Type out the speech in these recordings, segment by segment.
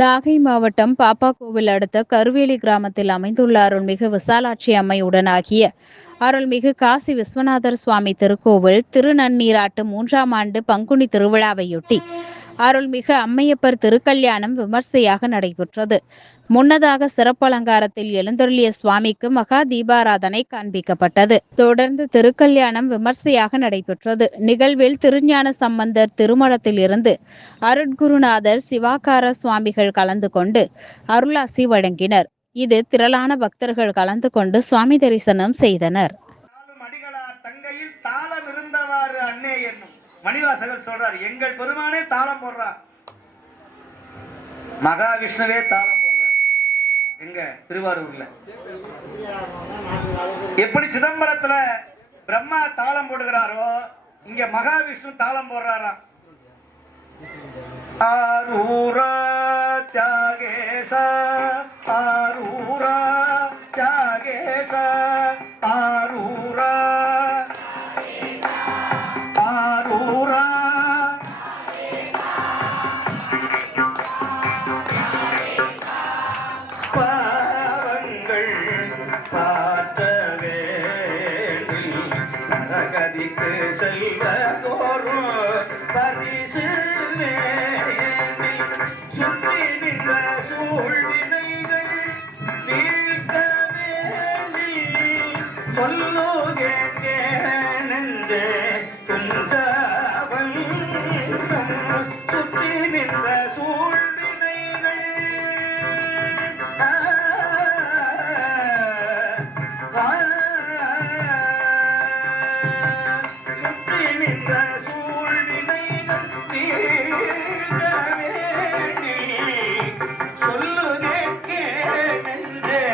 நாகை மாவட்டம் பாப்பாக்கோவில் அடுத்த கருவேலி கிராமத்தில் அமைந்துள்ள அருள்மிகு விசாலாட்சி அம்மையுடனாகிய அருள்மிகு காசி விஸ்வநாதர் சுவாமி திருக்கோவில் திருநன்னீராட்டு 3ஆம் ஆண்டு பங்குனி திருவிழாவையொட்டி அருள்மிகு அம்மையப்பர் திருக்கல்யாணம் விமர்சையாக நடைபெற்றது. முன்னதாக சிறப்பு அலங்காரத்தில் எழுந்தருளிய சுவாமிக்கு மகா தீபாராதனை காண்பிக்கப்பட்டது. தொடர்ந்து திருக்கல்யாணம் விமர்சையாக நடைபெற்றது. நிகழ்வில் திருஞான சம்பந்தர் திருமணத்தில் இருந்து அருட்குருநாதர் சிவாகார சுவாமிகள் கலந்து கொண்டு அருளாசி வழங்கினர். இது திரளான பக்தர்கள் கலந்து கொண்டு சுவாமி தரிசனம் செய்தனர். மணிவாசகர் சொல்றார், எங்கள் பெருமானே தாளம் போடுறார், மகாவிஷ்ணுவே தாளம் போடுறார். எங்க திருவாரூர்ல எப்படி சிதம்பரத்துல பிரம்மா தாளம் போடுகிறாரோ இங்க மகாவிஷ்ணு தாளம் போடுறாரா. ஆரூரா தியாகேசா ஆரூரா தியாகேசா ஆரூரா ஆரூரா பாவங்கள் பார்த்தவே நரகதிக்கு செல்வதோறும் பரிசு சுற்றி நின்ற சூழ்வினைகள் வீழ்த்த வேண்டி சொல்லுகே நெஞ்சே துஞ்சவன் சுற்றி நின்ற சூழ்வினைகள் சுற்றி நின்ற சூழ்வினைகள் சொல்லுகே நெஞ்சே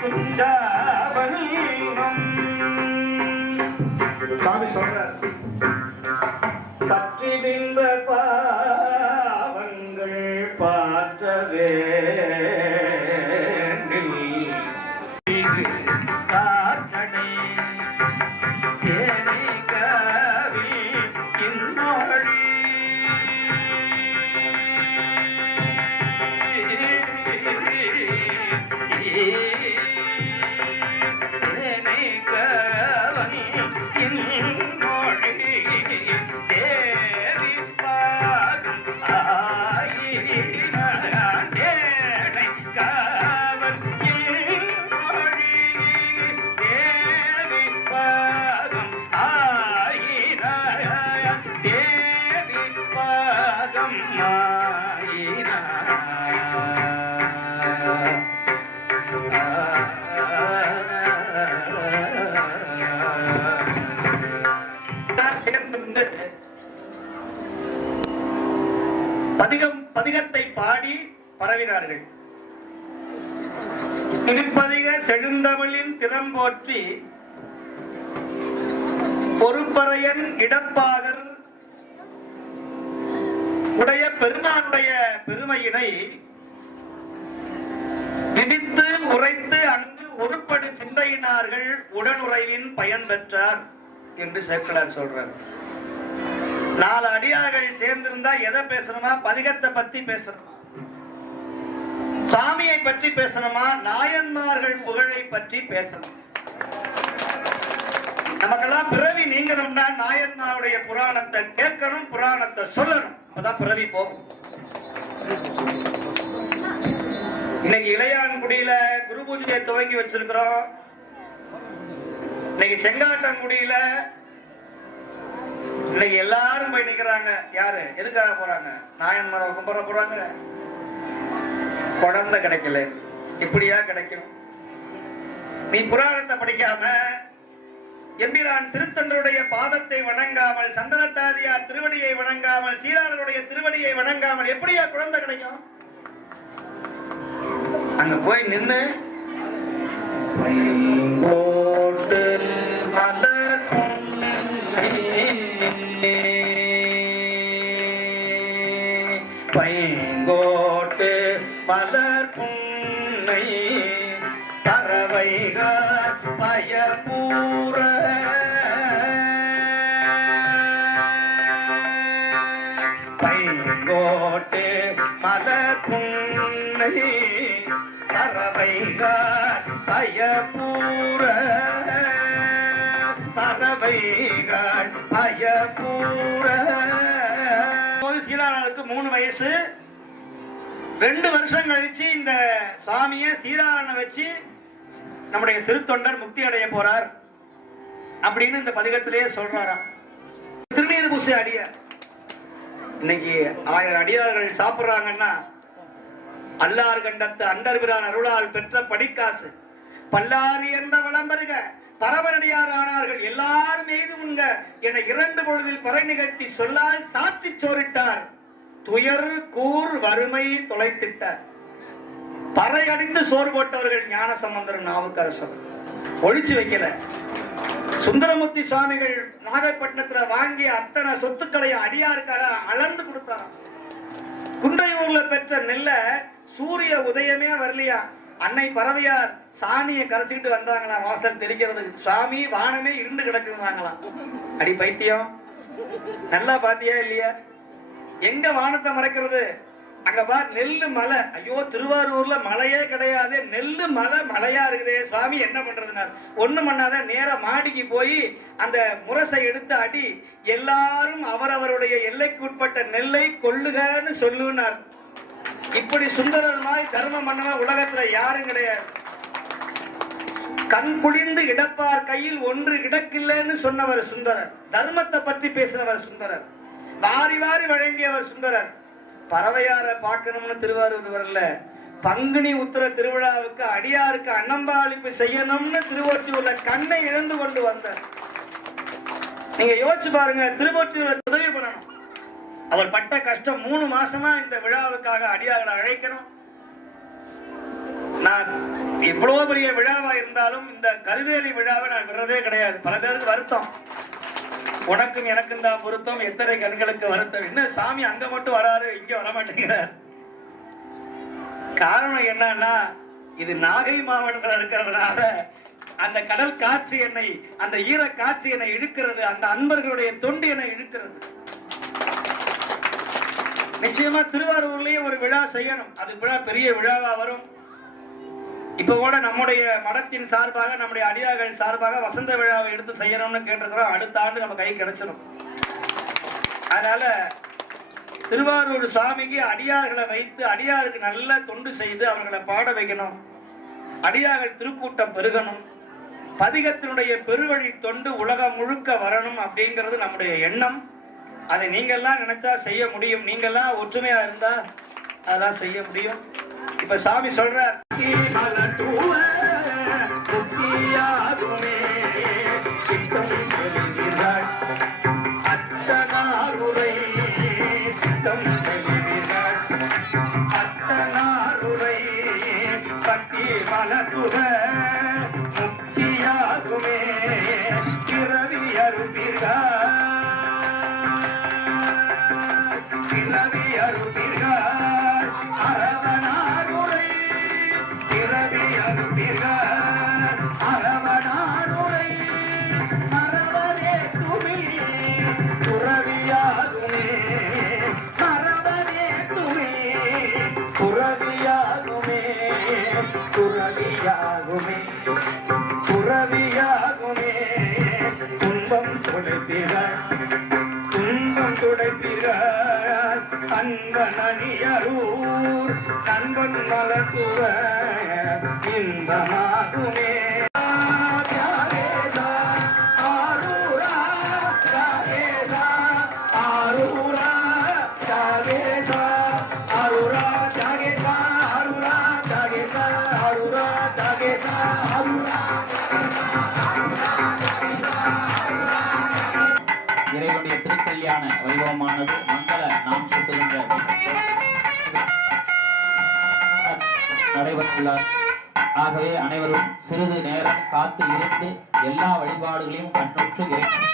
துஞ்சவன். சாமி சொல்றார், பற்றி நின்ற பாவங்கள் பாற்றவே காச்சனை ஏனை கவி இன்னொழி ஏனை கவன் இன்னொழி தேவி பாகம் ஆயின ஏனை கவன் இன்னொழி தேவி பாகம் ஆயின தேவி பாகம் ஆயின. பதிகத்தை பாடி பரவினார்கள். திருப்பதிக செழுந்தமிழின் திறம்போற்றி பொறுப்பறையன் இடப்பாகர் உடைய பெருமானுடைய பெருமையினை இடித்து உரைத்து அங்கு உருப்படி சிந்தையினார்கள் உடனுறைவின் பயன் பெற்றார் என்று சேக்கிழார் சொல்றார். 4 அடியார்கள் சேர்ந்திருந்தா எதை பேசணுமா? பதிகத்தை பத்தி பேசணுமா, சாமியை பற்றி பேசணுமா, நாயன்மார்கள் புகழை பற்றி பேசணும். நமக்கெல்லாம் பிறவி நீங்கணும்னா நாயன்மாருடைய புராணத்தை கேட்கணும், புராணத்தை சொல்லணும், அப்பதான் பிறவி போகும். இன்னைக்கு இளையான்குடியில குரு பூஜையை துவங்கி வச்சிருக்கிறோம். இன்னைக்கு செங்காட்டங்குடியில இன்னைக்கு எல்லாரும் போய் நிக்கிறாங்க. யாரு எதுக்காக போறாங்க? நாயன்மாரை கும்பிட போறாங்க. குழந்தை கிடைக்கல, இப்படியா கிடைக்கும்? நீ புராணத்தை படிக்காம, எம்பிரான் சிறுத்தன்றுடைய பாதத்தை வணங்காமல், சந்தனத்தாதியார் திருவடியை வணங்காமல், சீராளருடைய திருவடியை வணங்காமல் எப்படியா குழந்தை கிடைக்கும்? அங்க போய் நின்று பைங்கோட்டு மலர் புன்னை பறவைகள் பயபூர பைங்கோட்டு மலர் புன்னை உரை பறவைகள் பயபூர பறவைகள் பயபூர. சீராளனுக்கு 3 வயசு. 2 வருஷம் கழிச்சு இந்த சுவாமியை சீராளனை வச்சு நம்முடைய சிறு தொண்டர் முக்தி அடைய போறார் அப்படின்னு இந்த பதிகத்திலேயே சொல்றாராம். திருநீர் பூசி அடியார். இன்னைக்கு 1000 அடியார்கள் சாப்பிடுறாங்கன்னா அல்லார் கண்டத்து அண்டர்பிரான் அருளால் பெற்ற படிக்காசு. பல்லாரி என்ற விளம்பருக பரவரடியார் ஆனார்கள் எல்லாரும் மீது உண்க என 2 பொழுதில் பறை நிகழ்த்தி சொல்லால் சாத்தி சோரிட்டார். துயர் கூர் வறுமை தொலைத்திட்டார். பறை அடித்து சோறு போட்டவர்கள் ஞானசம்பந்தரும் நாவுக்கரசர். ஒழிச்சு வைக்கல. சுந்தரமூர்த்தி சுவாமிகள் நாகப்பட்டினத்துல வாங்கிய அத்தனை சொத்துக்களை அடியாருக்காக அளந்து கொடுத்தாராம். குண்டையூர்ல பெற்ற நெல்ல சூரிய உதயமே வரலையா, அன்னை பறவையார் சாணியை கரைச்சிக்கிட்டு வந்தாங்களா வாசல் தெரிக்கிறது. சுவாமி வானமே இருண்டு கிடக்குறாங்களாம். அடி பைத்தியம், நல்லா பாத்தியா இல்லையா? எங்க வானத்தை மறைக்கிறது? அங்க பார் நெல்லு மலை. ஐயோ திருவாரூர்ல மலையே கிடையாது, நெல்லு மலை மலையா இருக்குதே சுவாமி என்ன பண்றதுனார். ஒண்ணு பண்ணாத நேர மாடிக்கு போய் அந்த முரசை எடுத்து அடி, எல்லாரும் அவரவருடைய எல்லைக்கு உட்பட்ட நெல்லை கொள்ளுகன்னு சொல்லுனார். இப்படி சுந்தரமாய் தர்மம் பண்ணவ உலகத்துல யாரும் கிடையாது. கண் குளிர்ந்து இடப்பார் கையில் ஒன்று கிடக்கில்லைன்னு சொன்னவர் சுந்தரர். தர்மத்தை பற்றி பேசினவர் சுந்தரர். வாரி வாரி வழங்கியவர் சுந்தரர். பறவையார பார்க்கணும்னு திருவாரூர் வரல, பங்குனி உத்திர திருவிழாவுக்கு அடியாருக்கு அன்னம்பாளிப்பு செய்யணும்னு திருவொற்றியூர்ல கண்ணை இழந்து கொண்டு வந்தார். நீங்க யோசிச்சு பாருங்க, திருவொற்றியூர்ல உதவி பண்ணணும். அவர் பட்ட கஷ்டம். 3 மாசமா இந்த விழாவுக்காக அடியார்களை அழைக்கணும். நான் எவ்வளவு பெரிய விழாவா இருந்தாலும் இந்த கல்வேலி விழாவை நான் விடுறதே கிடையாது. பல பேருக்கு வருத்தம், உனக்கும் எனக்கும் தான் பொருத்தம், எத்தனை கண்களுக்கு வருத்தம். என்ன சாமி அங்க மட்டும் வராரு, இங்க வரமாட்டேங்கிறார். காரணம் என்னன்னா, இது நாகை மாவட்டத்தில் இருக்கிறதுனால அந்த கடல் காட்சி என்னை, அந்த ஈர காட்சி என்னை இழுக்கிறது, அந்த அன்பர்களுடைய தொண்டு என்னை இழுக்கிறது. நிச்சயமா திருவாரூர்லயே ஒரு விழா செய்யணும். அது விழா பெரிய விழாவா வரும். இப்ப கூட நம்முடைய மடத்தின் சார்பாக, நம்முடைய அடியார்கள் சார்பாக வசந்த விழாவை எடுத்து செய்யணும்னு கேட்டிருக்கிறோம். அடுத்த ஆண்டு நம்ம கை கிடைச்சிடும். அதனால திருவாரூர் சுவாமிக்கு அடியார்களை வைத்து அடியாருக்கு நல்ல தொண்டு செய்து அவர்களை பாட வைக்கணும். அடியார்கள் திருக்கூட்டம் பெருகணும். பதிகத்தினுடைய பெருவழி தொண்டு உலகம் முழுக்க வரணும் அப்படிங்கிறது நம்முடைய எண்ணம். அதை நீங்கள்லாம் நினைச்சா செய்ய முடியும். நீங்கள்லாம் ஒற்றுமையா இருந்தா அதெல்லாம் செய்ய முடியும். இப்ப சாமி சொல்ற அத்தனாருரை சித்தம் செல்வீர்கள், அத்தனாருரை பக்தி மலத்துக முக்தியாகுமே பிறவி அருப்பீர்கள், பிறவி அருப்பீர்கள் அரவனாருரை, பிறவி அருப்பீர்கள் அரவனாருரை மரவரே துமி துறவியாகுமே, மரவரே துமி துறவியாகுமே, துறவியாகுமே, துறவியாகுமே. துன்பம் துடைப்பீர்கள், துன்பம் துடைப்பீர்கள் அன்பன் அணியரூர் நண்பன் மலர்த்துவ இன்பமாகுமே. இறைவனுடைய திருக்கல்யாண வைபவமானது மங்கள நாம் சுட்டுகின்ற நடைபெற்றுள்ளார். ஆகவே அனைவரும் சிறிது நேரம் காத்து இருந்து எல்லா வழிபாடுகளையும் கண்ணுற்று இறைவன்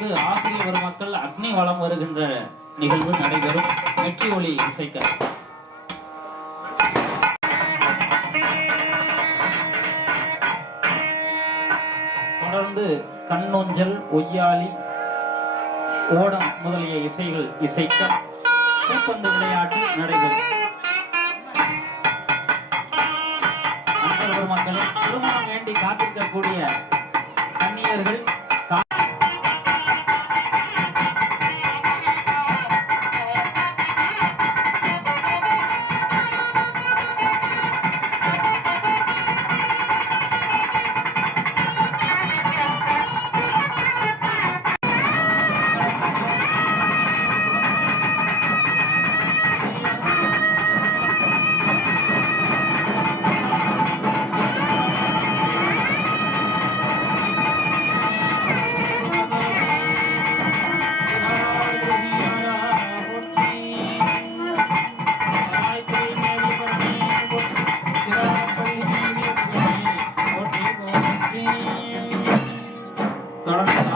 தொடர்ந்து ஆசிரியர் பெருமக்கள் அக்னி வளம் வருகின்ற நிகழ்வு நடைபெறும். வெற்றி ஒலி இசைக்க தொடர்ந்து கண்ணொஞ்சல், ஒய்யாளி, ஓடம் முதலிய இசைகள் இசைக்க பூப்பந்து விளையாட்டு நடைபெறும். அன்பர்கள் மக்களே, திருமணம் வேண்டி காத்திருக்கக்கூடிய கன்னியர்கள்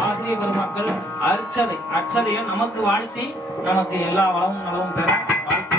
ஆசிரியர் பெருமக்கள் அர்ச்சதை நமக்கு வாழ்த்தி நமக்கு எல்லா வளமும் நலமும் பெற வாழ்த்து